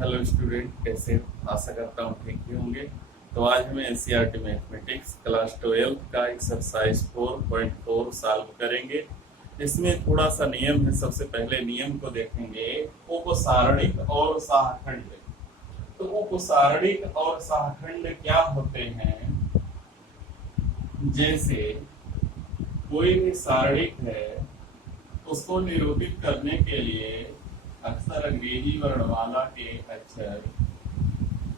Hello student, कैसे हो? आशा करता हूँ ठीक ही होंगे। तो आज हमें एनसीईआरटी मैथमेटिक्स क्लास 12 का एक्सरसाइज 4.4 सॉल्व करेंगे। इसमें थोड़ा सा नियम है। सबसे पहले नियम को देखेंगे। उपसारणिक और सहाखंड। तो उपसारणिक और सहाखंड क्या होते हैं? जैसे कोई भी सारणिक है, उसको निरूपित करने के लिए अक्सर अंग्रेजी वर्णमाला के अक्षर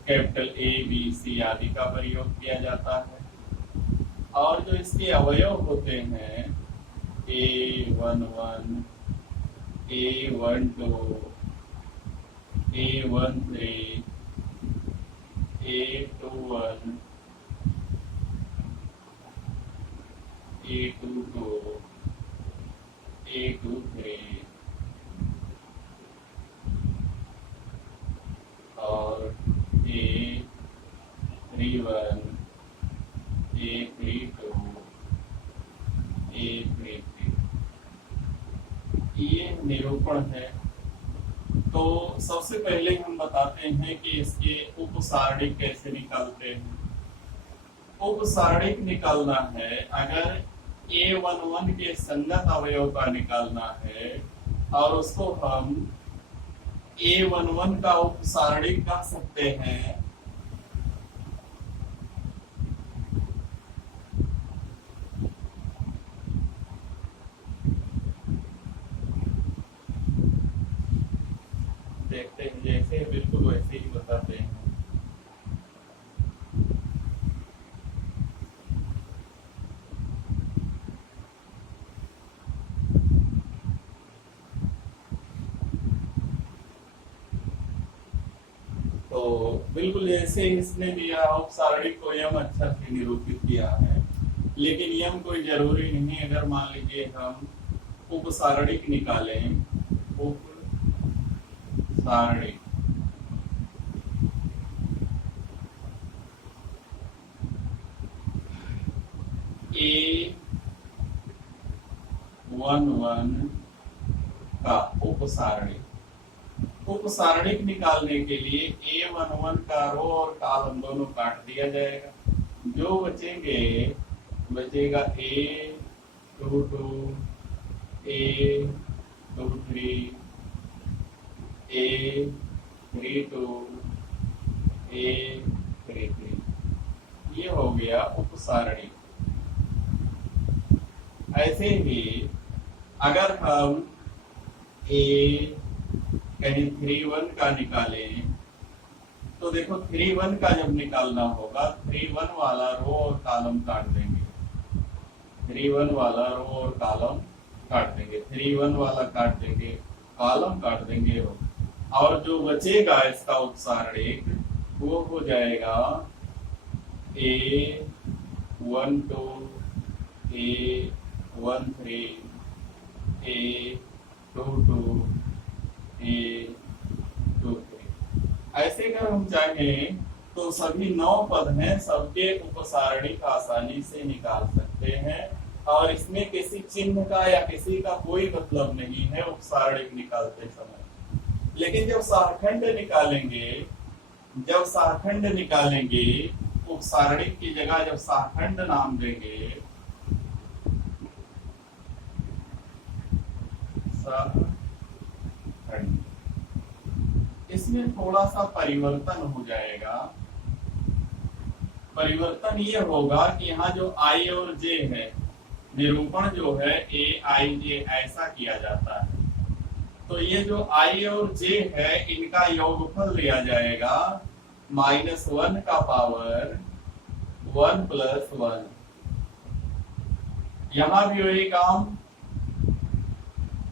कैपिटल ए बी सी आदि का प्रयोग किया जाता है। और जो इसके अवयव होते हैं A11, A12, A13, A21, A22, A23 और A31, A32, A33 ये निरूपण है। तो सबसे पहले हम बताते हैं कि इसके उपसारणिक कैसे निकालते हैं। उपसारणिक निकालना है, अगर A11 के संगत अवयव का निकालना है और उसको हम A11 का उपसारणिक कह सकते हैं। देखते हैं, जैसे बिल्कुल वैसे ही बताते हैं। तो बिल्कुल जैसे इसने दिया, उपसारणिक को यम अक्षर से निरूपित किया है, लेकिन यम कोई जरूरी नहीं। अगर मान लीजिए हम उपसारणिक निकालें, उपसारणिक A11 का उपसारणिक निकालने के लिए A11 का रो और कॉलम दोनों काट दिया जाएगा। जो बचेगा A22, A23, A32, A33। ये हो गया उपसारणिक। ऐसे ही अगर हम कहीं 31 का निकालें, तो देखो 31 का जब निकालना होगा, 31 वाला रो और कॉलम काट देंगे। 31 वाला रो और कॉलम काट देंगे, 31 वाला काट देंगे, कॉलम काट देंगे। और जो बचेगा इसका उपसारणिक वो हो जाएगा A12, A13, A22, A23। ऐसे अगर हम चाहें तो सभी 9 पद हैं, सबके उपसारणिक आसानी से निकाल सकते हैं। और इसमें किसी चिन्ह का या किसी का कोई मतलब नहीं है उपसारणिक निकालते समय। लेकिन जब सहाखंड निकालेंगे, उपसारणिक की जगह जब सहाखंड नाम देंगे, सहाखंड, इसमें थोड़ा सा परिवर्तन हो जाएगा। परिवर्तन ये होगा कि यहाँ जो I और J है, निरूपण जो है AIJ ऐसा किया जाता है। तो ये जो I और J है, इनका योगफल लिया जाएगा -1 का पावर 1 + 1। यहां भी वही काम,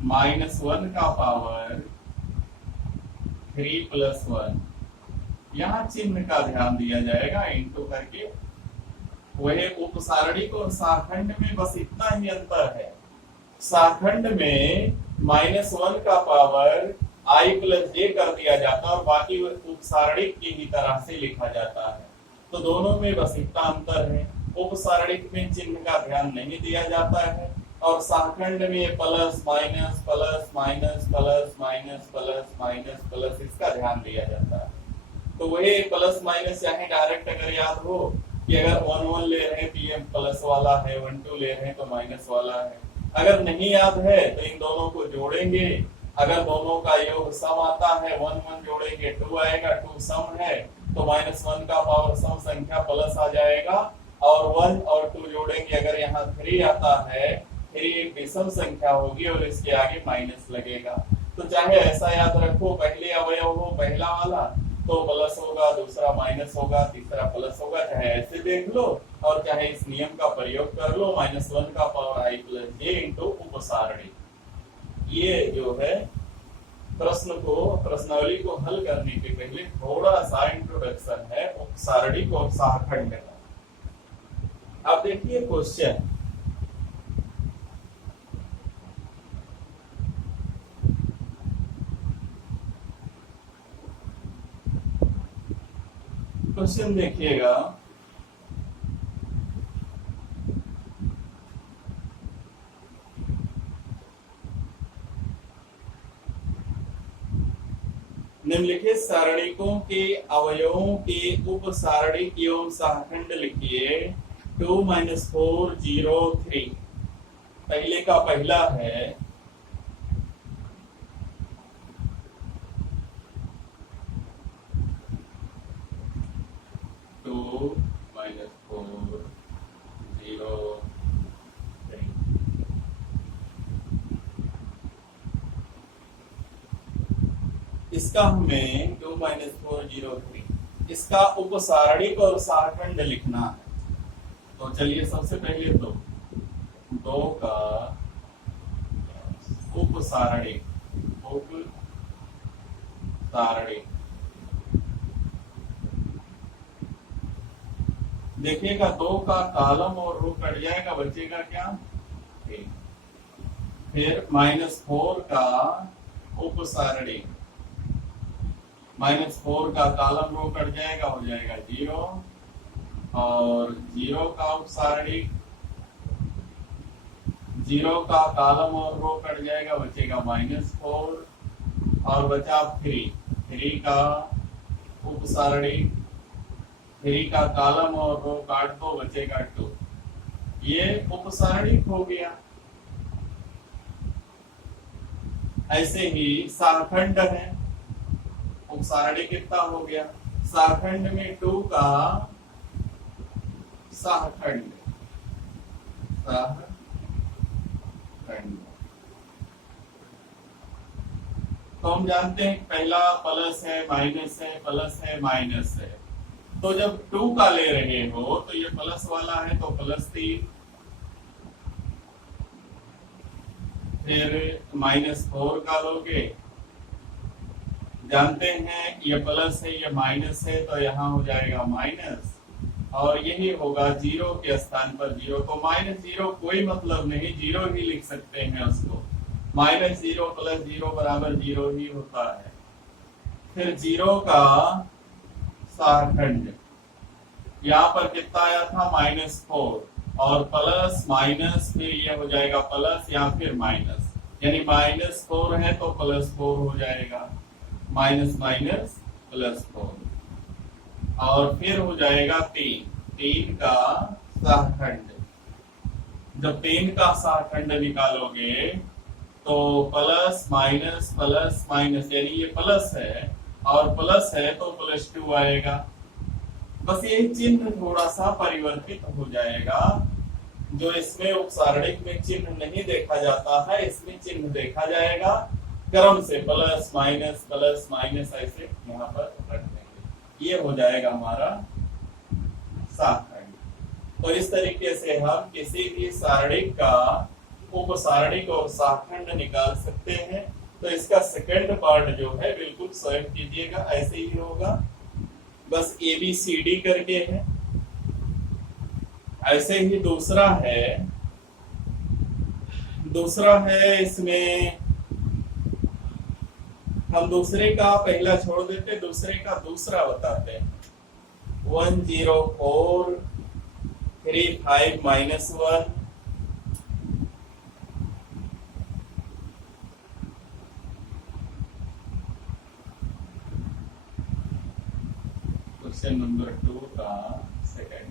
-1 का पावर 3 + 1। यहाँ चिन्ह का ध्यान दिया जाएगा, इंटू करके। वही उपसारणिक और सहाखंड में बस इतना ही अंतर है। सहाखंड में -1 का पावर I + J कर दिया जाता है और बाकी उपसारणिक की ही तरह से लिखा जाता है। तो दोनों में बस इतना अंतर है। उपसारणिक में चिन्ह का ध्यान नहीं दिया जाता है, और सहखंड में plus minus plus minus plus minus plus minus plus इसका ध्यान दिया जाता है। तो वही प्लस माइनस चाहे डायरेक्ट अगर याद हो कि अगर 1 1 ले रहे हैं तो ये प्लस वाला है, 1 2 ले रहे हैं तो माइनस वाला है। अगर नहीं याद है तो इन दोनों को जोड़ेंगे, अगर दोनों का योग सम आता है 1 1 जोड़ेंगे 2 आएगा, 2 सम है तो -1 का पावर सम संख्या प्लस आ जाएगा, और 1 और 2 जोड़ेंगे अगर यहाँ 3 आता है, 3 एक विषम संख्या होगी और इसके आगे माइनस लगेगा। तो चाहे ऐसा याद रखो, पहले अवयव हो पहला वाला तो प्लस होगा, दूसरा माइनस होगा, तीसरा प्लस होगा, चाहे ऐसे देख लो और चाहे इस नियम का प्रयोग कर लो, -1 का power i plus j into उपसारणी। ये जो है प्रश्नावली को हल करने के पहले थोड़ा सा इंट्रोडक्शन है उपसारणी को सहखंड का। अब देखिए क्वेश्चन, क्वेश्चन देखिएगा, निम्नलिखित सारणिकों के अवयवों के उपसारणिक एवं सहखंड लिखिए 2 4 0 3। पहले का पहला है 2 4 0 3। इसका हमें 2 4 0 3 इसका उपसारणिक और सहखंड लिखना है। तो चलिए सबसे पहले तो 2 का उपसारणिक देखिएगा, 2 का कॉलम और रो कट जाएगा, बचेगा क्या 3। फिर -4 का उपसारणिक, -4 का कॉलम रो कट जाएगा, हो जाएगा 0, और 0 का उपसारणिक, 0 का कॉलम और रो कट जाएगा, बचेगा -4, और बचा 3 का उपसारणिक, 3 का कॉलम और रो काट दो, बचेगा 2। ये उपसारणिक हो गया। ऐसे ही सहखंड है, उपसारणिक कितना हो गया, सहखंड में 2 का सहखंड तो हम जानते हैं पहला प्लस है माइनस है, प्लस है माइनस है। तो जब 2 का ले रहे हो तो ये प्लस वाला है तो +3, फिर -4 का लोगे, जानते हैं ये प्लस है ये माइनस है तो यहाँ हो जाएगा माइनस, और यही होगा 0 के स्थान पर 0, तो -0 कोई मतलब नहीं, 0 ही लिख सकते हैं उसको, -0 + 0 = 0 ही होता है। फिर 0 का सहखंड, यहाँ पर कितना आया था -4, और प्लस माइनस, फिर ये हो जाएगा प्लस या फिर माइनस, यानी -4 है तो +4 हो जाएगा, माइनस माइनस +4, और फिर हो जाएगा 3 का सहखंड। जब 3 का सहखंड निकालोगे तो प्लस माइनस यानी ये प्लस है और प्लस है तो +2 आएगा। बस ये चिन्ह थोड़ा सा परिवर्तित हो जाएगा, जो इसमें उपसारणिक में चिन्ह नहीं देखा जाता है, इसमें चिन्ह देखा जाएगा क्रम से, प्लस माइनस ऐसे यहाँ पर रख देंगे, ये हो जाएगा हमारा सहखंड। तो इस तरीके से हम किसी भी सारणिक का उपसारणिक और सहखंड निकाल सकते हैं। तो इसका सेकंड पार्ट जो है बिल्कुल स्वयं कीजिएगा, ऐसे ही होगा, बस ABCD करके है। ऐसे ही दूसरा है इसमें हम दूसरे का पहला छोड़ देते, दूसरे का दूसरा बताते हैं। 104 35 -1 क्वेश्चन नंबर 2 का सेकंड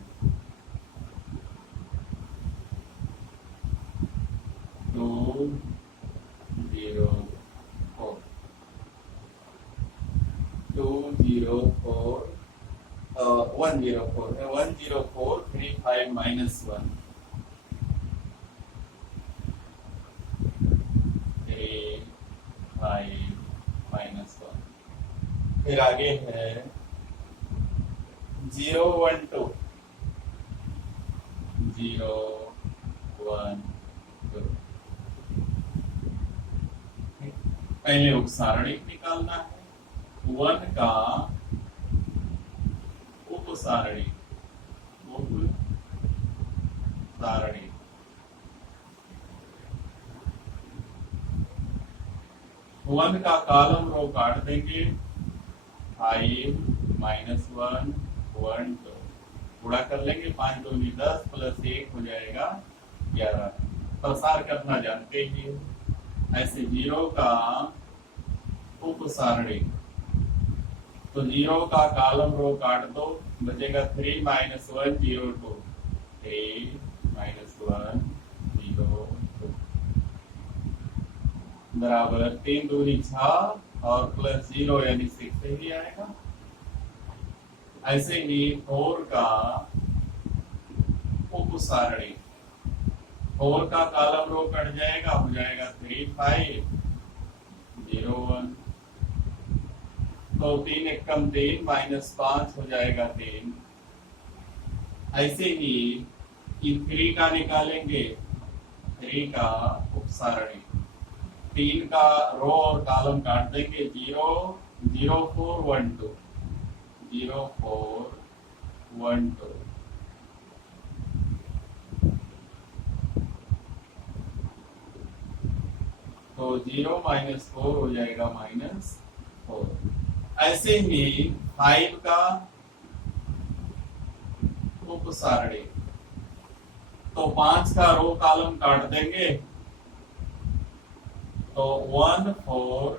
204 104 35 minus 1 35 minus 1 फिर आगे है 012 पहले उपसारणिक निकालना है 1 का उपसारणिक 1 का कॉलम रो काट देंगे 5 -1 1 2 गुणा कर लेंगे 5 दूनी 10 प्लस 1 हो जाएगा 11 प्रसार करना जानते ही ऐसे 0 का उपसारणिक तो 0 का कॉलम रो काट दो बचेगा 3 -1 0 2 3 -1 0 2 बराबर 3 दूनी 6 और प्लस 0 यानी 6 ही आएगा। ऐसे ही 4 का उपसारणिक 4 का कॉलम रो कट जाएगा हो जाएगा 3 5 0 1 तो 3 एकम 3 -5 हो जाएगा 3। ऐसे ही 3 का निकालेंगे 3 का उपसारणिक 3 का रो और कॉलम काट देंगे 0 0 4 1 2 0 4 1 2 तो 0 -4 हो जाएगा -4। ऐसे ही 5 का उपसारणिक तो 5 का रो कॉलम काट देंगे तो 1 4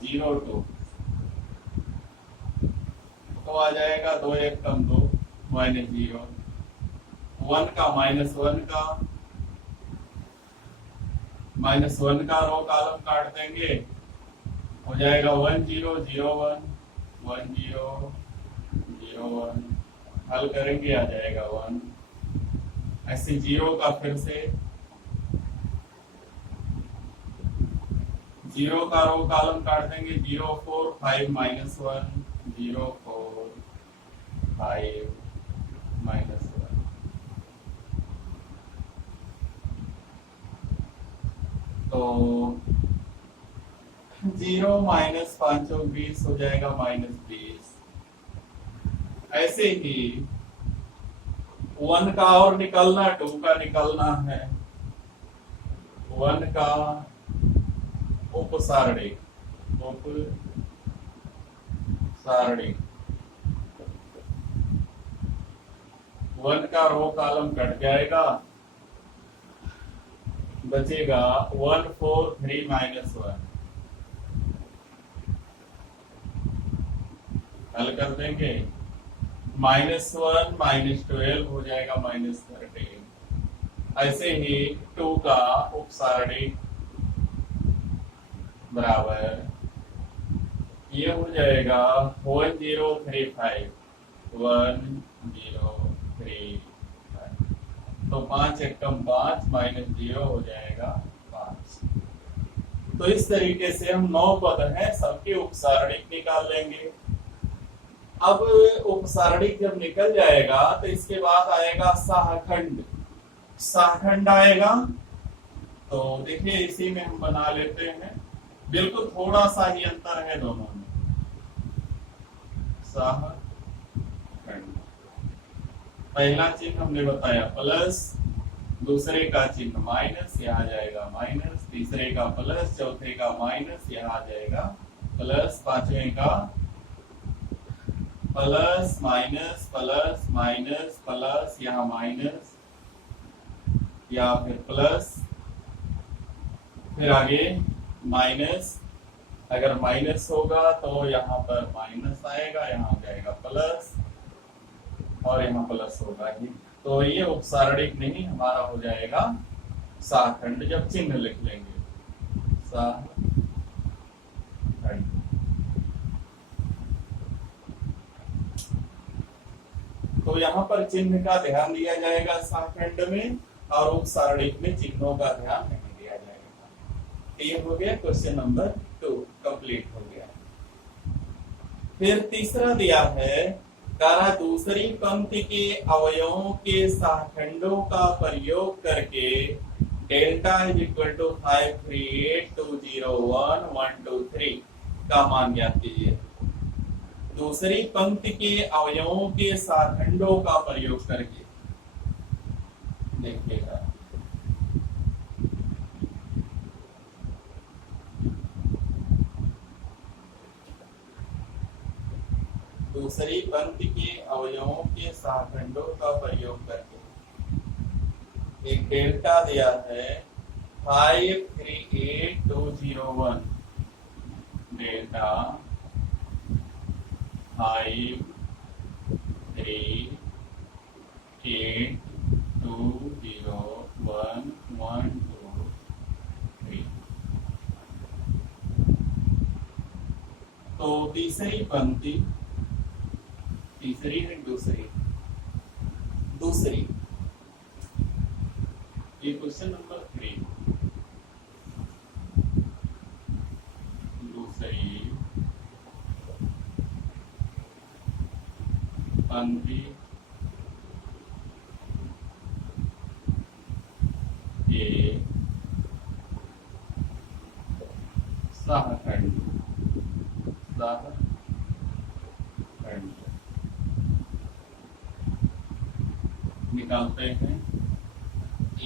0 2 तो आ जाएगा 2 1 कम 2 -0 1 का -1 का रो कॉलम काट देंगे हो जाएगा 1 0 0 1 1 0 0 1 हल करेंगे आ जाएगा 1। ऐसे 0 का फिर से 0 का रो कॉलम काट देंगे 0 4 5 -1 0 4 5 -1 तो 0 -5 20 हो जाएगा -20। ऐसे ही 1 का और निकलना 2 का निकलना है 1 का उपसारणिक 1 का रो कॉलम कट जाएगा बचेगा 1 4 3 -1 हल कर देंगे -1 -12 हो जाएगा -13। ऐसे ही 2 का उपसारणिक बराबर ये हो जाएगा 1 0 3 5 1 0 3 तो 5 एकम 5 -0 हो जाएगा 5। तो इस तरीके से हम 9 पद हैं सबके उपसारणिक निकाल लेंगे। अब उपसारणिक जब निकल जाएगा तो इसके बाद आएगा सहखंड आएगा। तो देखिए इसी में हम बना लेते हैं बिल्कुल थोड़ा सा ही अंतर है दोनों में। सहखंड पहला चिन्ह हमने बताया प्लस दूसरे का चिन्ह माइनस यहाँ जाएगा माइनस तीसरे का प्लस चौथे का माइनस यहाँ आ जाएगा प्लस पांचवें का प्लस माइनस प्लस यहाँ माइनस या फिर प्लस फिर आगे माइनस अगर माइनस होगा तो यहाँ पर माइनस आएगा, यहाँ हो जाएगा प्लस, और यहाँ प्लस होगा ही। तो ये उपसारणिक नहीं, हमारा हो जाएगा साखंड जब चिन्ह लिख लेंगे, साखंड। तो यहाँ पर चिन्ह का ध्यान दिया जाएगा साखंड में, और उपसारणिक में चिन्हों का ध्यान नहीं दिया जाएगा। ये हो गया क्वेश्चन नंबर 2 कंप्लीट हो गया। फिर तीसरा दिया है, तारा दूसरी पंक्ति के अवयवों के सहखंडों का प्रयोग करके डेल्टा इज इक्वल टू 538201123 का मान ज्ञात कीजिए। दूसरी पंक्ति के अवयवों के सहखंडों का प्रयोग करके, देखिएगा दूसरी पंक्ति के अवयवों के सहखंडों का प्रयोग करके एक डेल्टा दिया है 538201, डेल्टा 53820123। तो तीसरी पंक्ति, तीसरी है दूसरी, दूसरी, ये क्वेश्चन नंबर 3, दूसरी पंक्ति के सहखंड, सहखंड निकालते हैं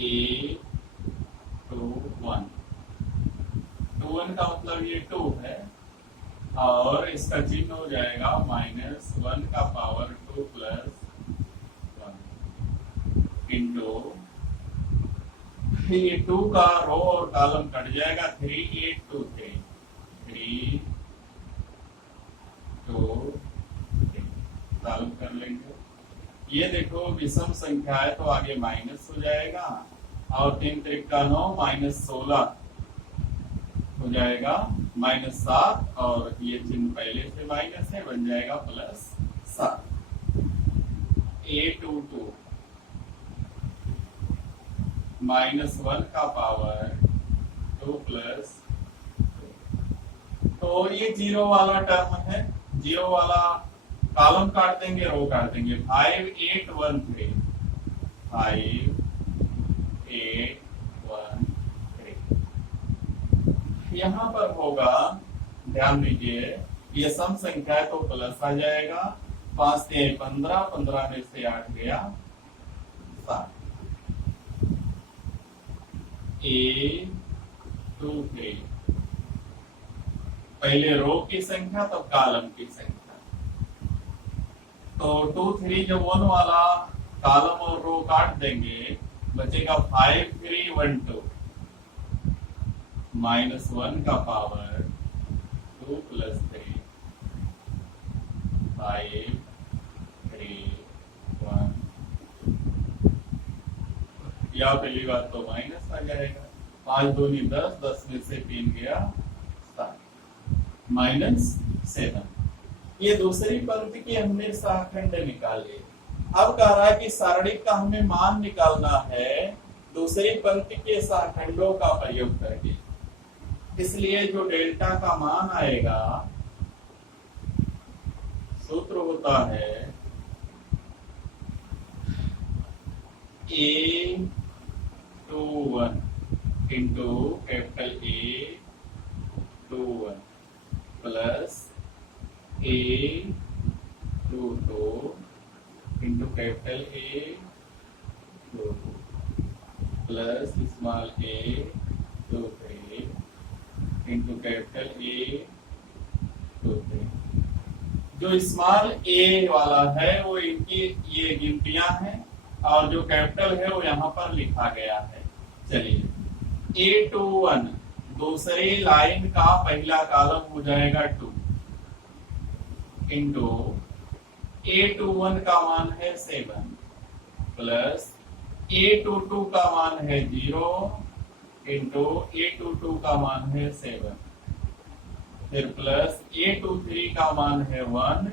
A21। 21 का मतलब ये 2 है, और इसका चिन्ह हो जाएगा -1 का पावर 2 + 1 इंटू, ये 2 का रो और कॉलम कट जाएगा, 3823, 323 कॉलम कर लेंगे। ये देखो विषम संख्या है तो आगे माइनस हो जाएगा, और 3 त्रिक का 9 -16 हो जाएगा -7, और ये चिन्ह पहले से माइनस है, बन जाएगा +7। A22 -1 का पावर 2 + 2। तो ये 0 वाला टर्म है, 0 वाला कॉलम काट देंगे, रो काट देंगे। 5813, 5813 यहाँ पर होगा, ध्यान दीजिए, ये सम संख्या है तो प्लस आ जाएगा। 5 3 15, 15 में से 8 गया 7। A23 पहले रो की संख्या तब कॉलम की संख्या। तो 2 3 जब 1 वाला कॉलम और रो काट देंगे, बचेगा 5312 -1 का पावर 2 + 3, 5 3 1। या पहली बात तो माइनस आ जाएगा, 5 दूनी 10, 10 में से 3 गया 7, -7। ये दूसरी पंक्ति की हमने सहखंड निकाले। अब कह रहा है कि सारणिक का हमें मान निकालना है दूसरी पंक्ति के सहखंडों का प्रयोग करके। इसलिए जो डेल्टा का मान आएगा, सूत्र होता है A21 into capital A21 plus A22 into capital A22 plus small a23 into capital A23। जो स्मॉल a वाला है वो इनकी ये गिनतियां हैं, और जो कैपिटल है वो यहाँ पर लिखा गया है। चलिए A21 दूसरी लाइन का पहला कॉलम हो जाएगा 2 इंटू A21 का मान है 7 प्लस A22 का मान है 0 इंटू A22 का मान है 7 फिर प्लस A23 का मान है 1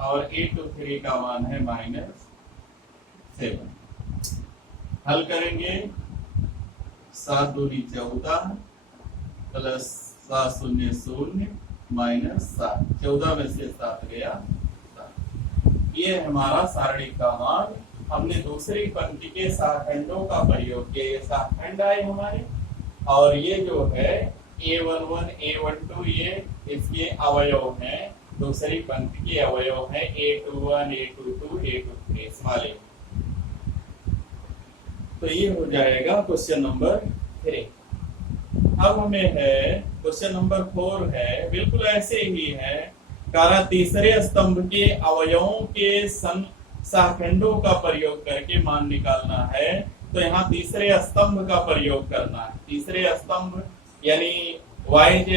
और A23 का मान है -7। हल करेंगे 7 दूनी 14 प्लस 7 शून्य 0 -7, 14 में से 7 गया 7। ये हमारा सारणी का मान। हमने दूसरी पंक्ति के शाखंडों का प्रयोग किया, ये शाखंड आए हमारे, और ये जो है A11 A12 ये इसके अवयव हैं, दूसरी पंक्ति के अवयव हैं A21 A22 A23 स्मॉल। तो ये हो जाएगा क्वेश्चन नंबर 3। अब हमें है क्वेश्चन नंबर 4 है, बिल्कुल ऐसे ही है। कारण तीसरे स्तंभ के अवयवों के शाखंडों का प्रयोग करके मान निकालना है। तो यहाँ तीसरे स्तंभ का प्रयोग करना है। तीसरे स्तंभ यानी YZ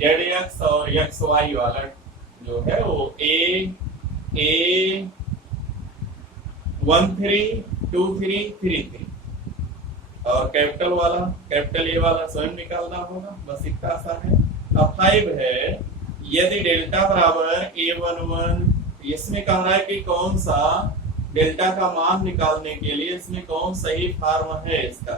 ZX और XY वाला जो है वो A 1 3 2 3 3 3 और कैपिटल वाला कैपिटल A वाला स्वयं निकालना होगा, बस इतना सा है। अब 5 है, यदि डेल्टा बराबर A11, इसमें कह रहा है कि कौन सा डेल्टा का मान निकालने के लिए इसमें कौन सही फॉर्म है इसका।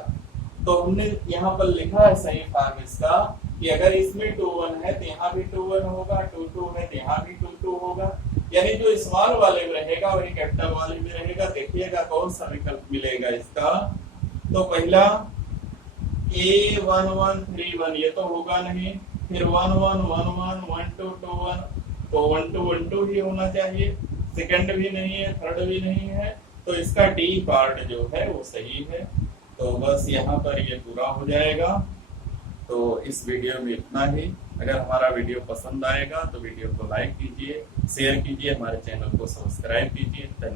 तो हमने यहाँ पर लिखा है सही फॉर्म इसका कि अगर इसमें 2 1 है तो यहाँ भी 2 1 होगा, 2 2 है तो यहाँ भी 2 2 होगा, यानी जो स्मॉल वाले में रहेगा वही कैपिटल वाले में रहेगा। देखिएगा कौन सा विकल्प मिलेगा इसका। तो पहला A 1 1 3 1 ये तो होगा नहीं, फिर 1 1 1 1 1 2 2 1 तो 1 2 1 2 ही होना चाहिए, सेकंड भी नहीं है, थर्ड भी नहीं है, तो इसका डी पार्ट जो है वो सही है। तो बस यहाँ पर ये पूरा हो जाएगा। तो इस वीडियो में इतना ही। अगर हमारा वीडियो पसंद आएगा तो वीडियो को लाइक कीजिए, शेयर कीजिए, हमारे चैनल को सब्सक्राइब कीजिए। धन्यवाद।